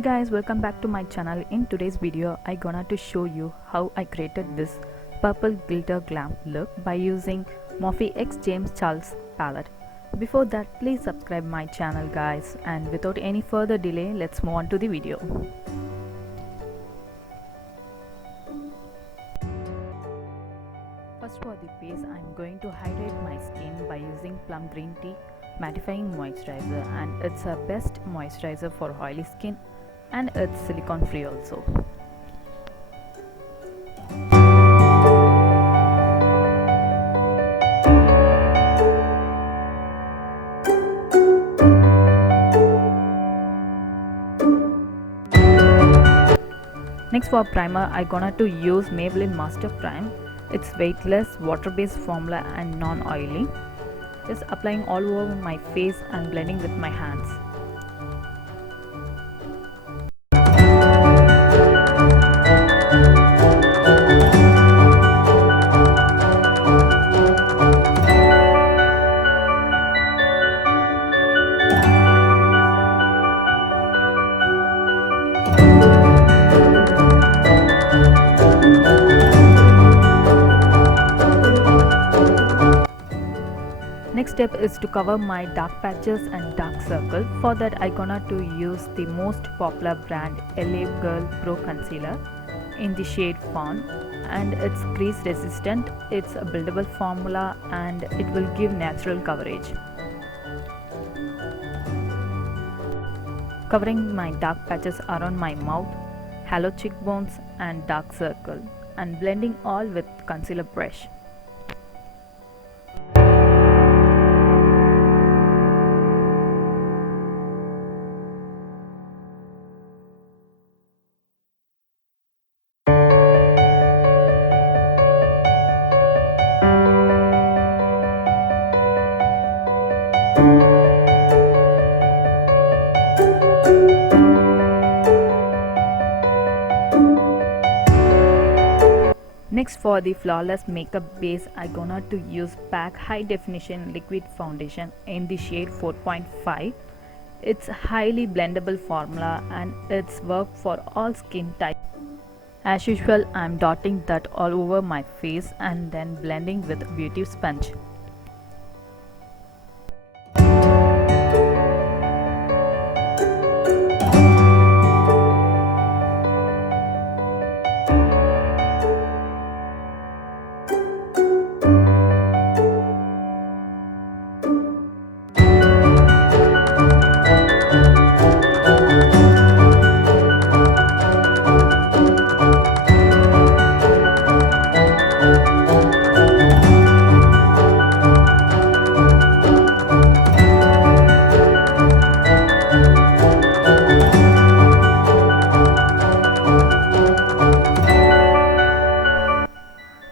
guys, welcome back to my channel. In today's video I gonna to show you how I created this purple glitter glam look by using MorpheXJamesCharlesPalette. Before that, please subscribe my channel guys, and without any further delay, let's move on to the video. First, for the base, I'm going to hydrate my skin by using Plum Green Tea Mattifying Moisturizer, and it's a best moisturizer for oily skin and it's silicone free also. Next, for primer, I gonna to use Maybelline Master Prime. It's weightless, water-based formula and non-oily. Just applying all over my face and blending with my hands. Next step is to cover my dark patches and dark circle. For that, I gonna to use the most popular brand LA Girl Pro Concealer in the shade Fawn, and it's crease resistant, it's a buildable formula and it will give natural coverage. Covering my dark patches around my mouth, hollow cheekbones and dark circle, and blending all with concealer brush. Next, for the flawless makeup base, I gonna to use PAC High Definition Liquid Foundation in the shade 4.5. It's a highly blendable formula and it's work for all skin types. As usual, I'm dotting that all over my face and then blending with beauty sponge.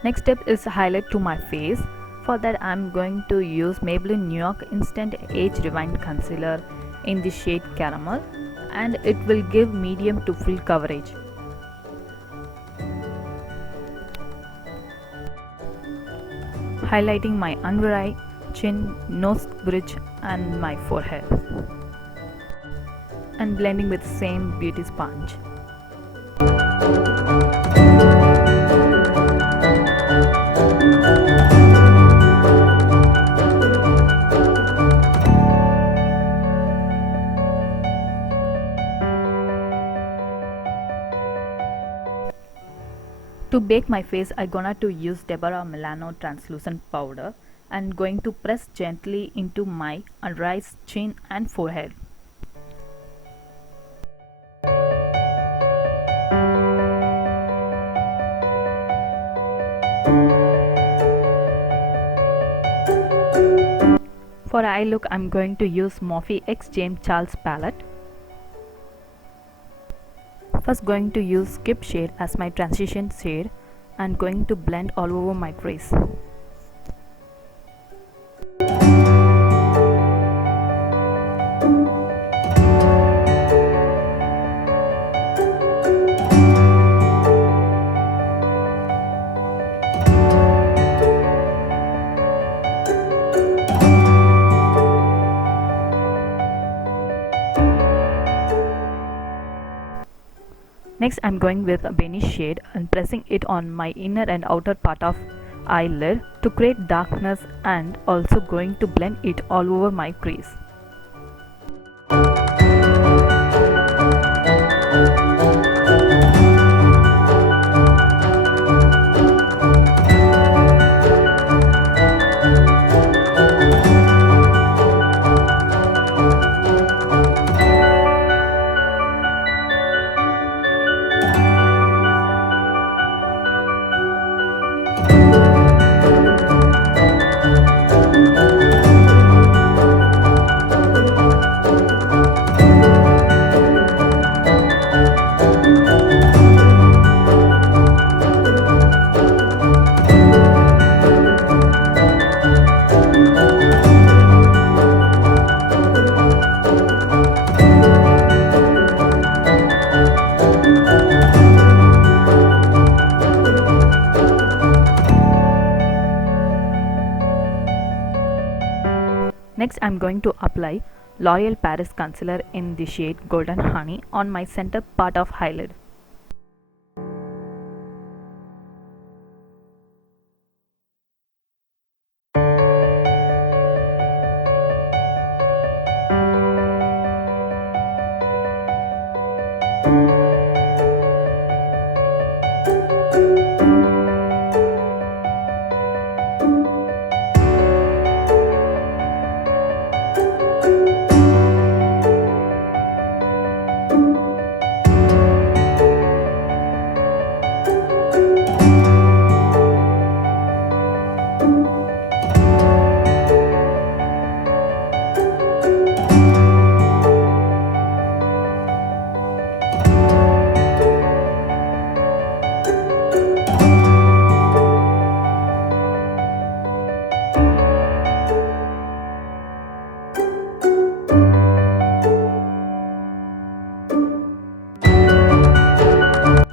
Next step is highlight to my face. For that, I'm going to use Maybelline New York Instant Age Rewind Concealer in the shade Caramel, and it will give medium to full coverage. Highlighting my under eye, chin, nose bridge and my forehead, and blending with same beauty sponge. To bake my face, I gonna to use Deborah Milano translucent powder and going to press gently into my under eyes, chin and forehead. For eye look, I'm going to use MorpheXJamesCharlesPalette. First, going to use Skip shade as my transition shade and going to blend all over my crease. Next I'm going with a Benny shade and pressing it on my inner and outer part of eyelid to create darkness, and also going to blend it all over my crease. Next I'm going to apply L'Oreal Paris Concealer in the shade Golden Honey on my center part of eyelid.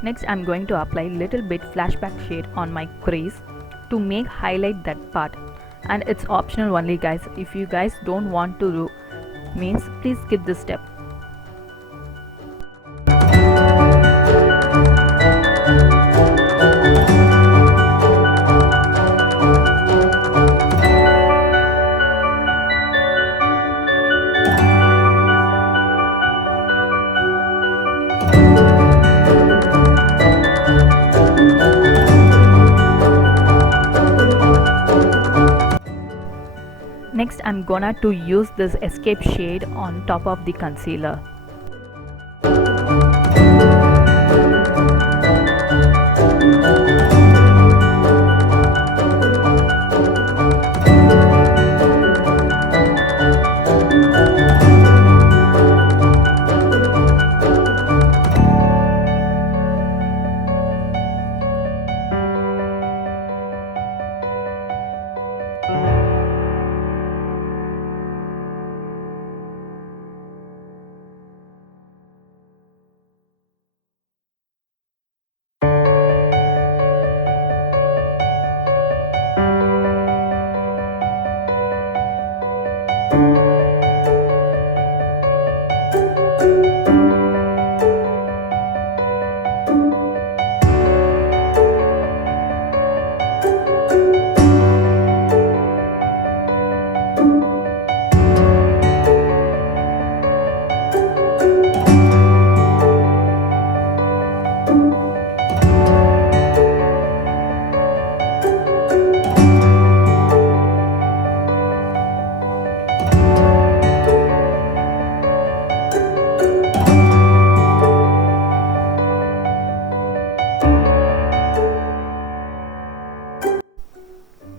Next I'm going to apply little bit flashback shade on my crease to make highlight that part, and it's optional only guys. If you guys don't want to do means please skip this step. Next I'm gonna to use this escape shade on top of the concealer.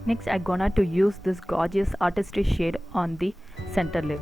Next I'm gonna to use this gorgeous artistry shade on the center lip.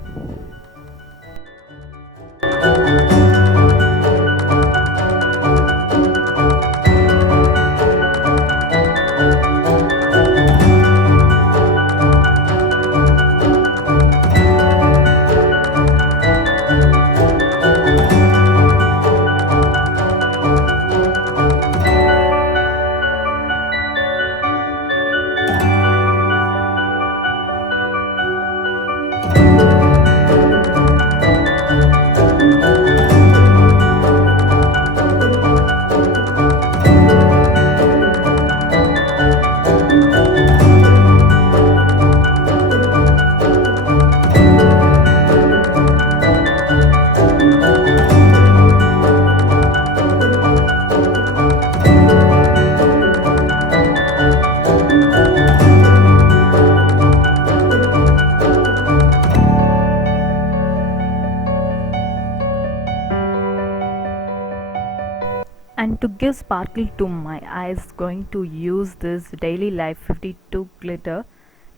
To give sparkle to my eyes, going to use this Daily Life 52 glitter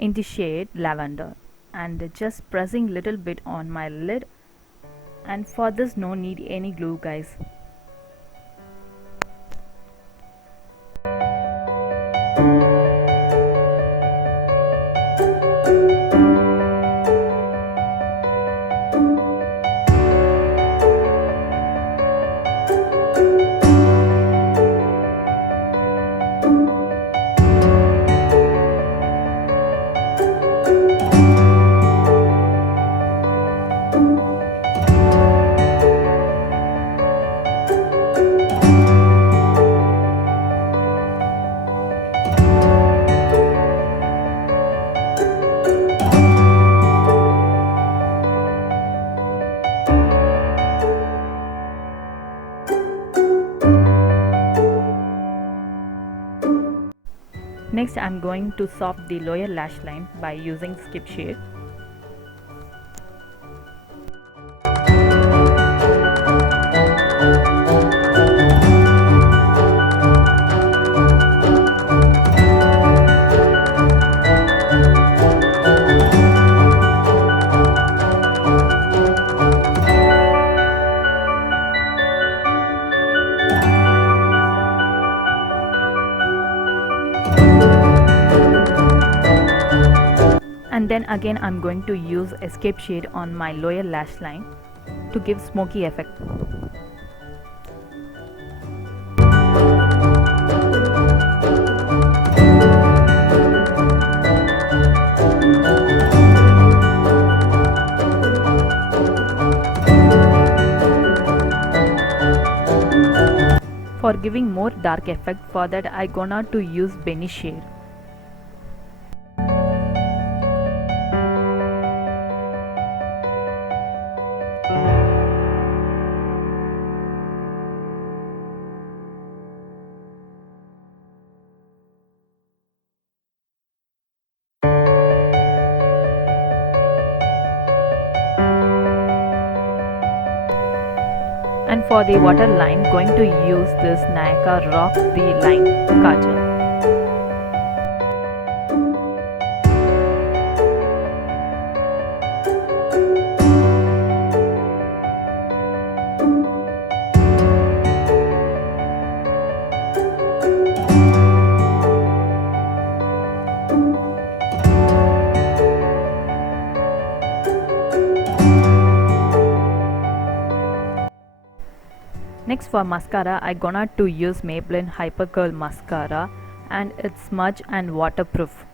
in the shade Lavender, and just pressing little bit on my lid, and for this no need any glue guys. Next, I'm going to soften the lower lash line by using Skip Shade. And then again I'm going to use Escape Shade on my lower lash line to give smoky effect. For giving more dark effect, for that I gonna to use Benny shade. And for the waterline, going to use this Nykaa Rock the Line Kajal. Next for mascara, I gonna to use Maybelline Hyper Curl Mascara, and it's smudge and waterproof.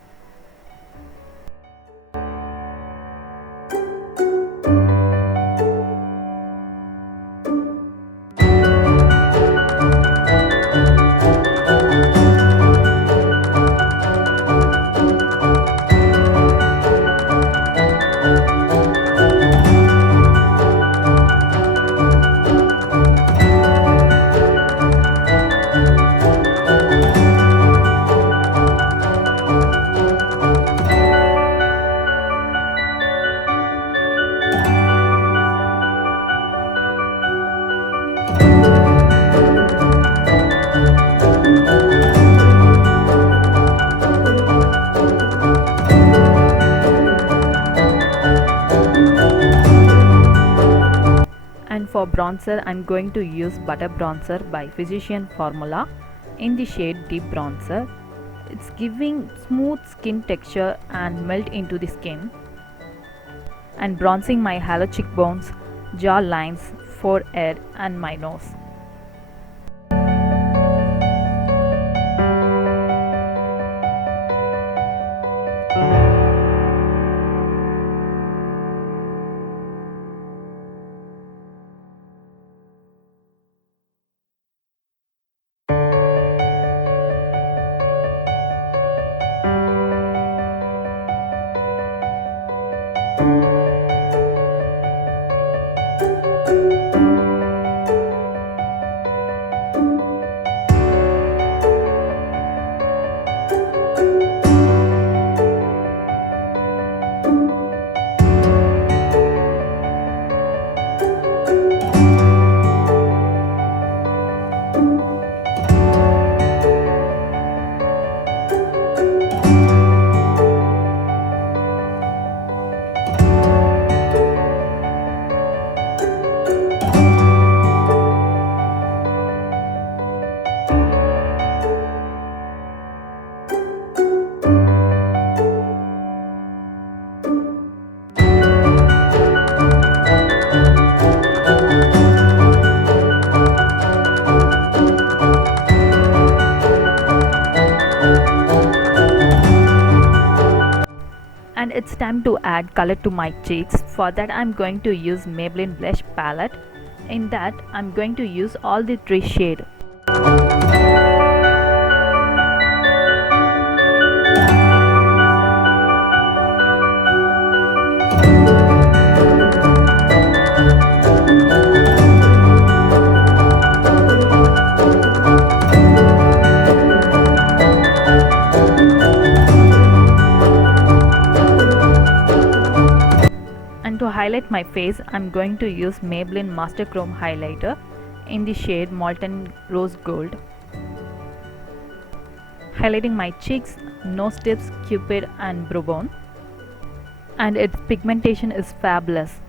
And for bronzer, I'm going to use Butter Bronzer by Physician Formula in the shade Deep Bronzer. It's giving smooth skin texture and melt into the skin, and bronzing my hollow cheekbones, jaw lines, forehead and my nose. And it's time to add color to my cheeks. For that I'm going to use Maybelline blush palette. In that I'm going to use all the 3 shades. And to highlight my face, I'm going to use Maybelline Master Chrome Highlighter in the shade Molten Rose Gold. Highlighting my cheeks, nose tips, cupid and brow bone. And its pigmentation is fabulous.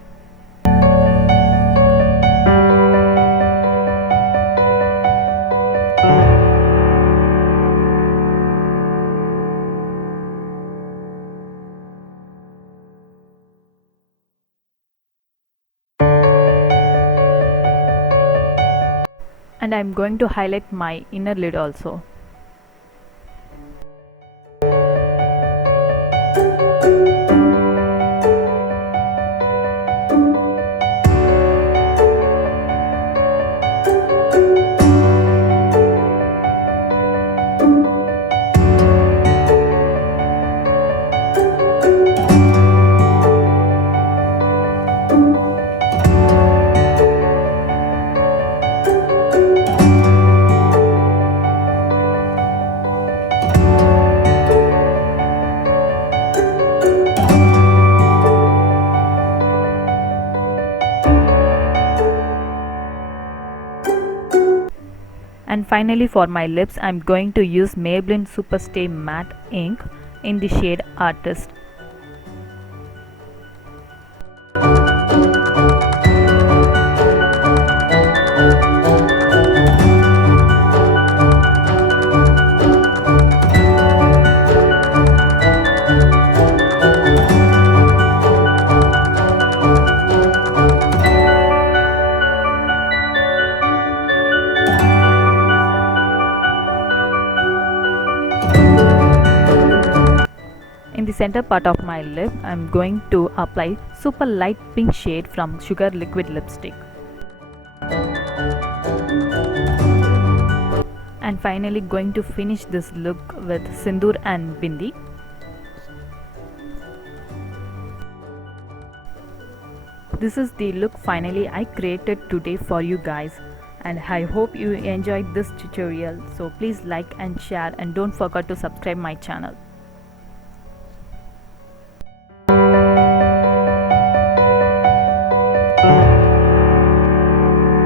And I'm going to highlight my inner lid also. And finally for my lips, I'm going to use Maybelline Superstay Matte Ink in the shade Artist. In the center part of my lip, I'm going to apply super light pink shade from Sugar Liquid Lipstick. And finally going to finish this look with Sindoor and Bindi. This is the look finally I created today for you guys. And I hope you enjoyed this tutorial. So please like and share and don't forget to subscribe my channel.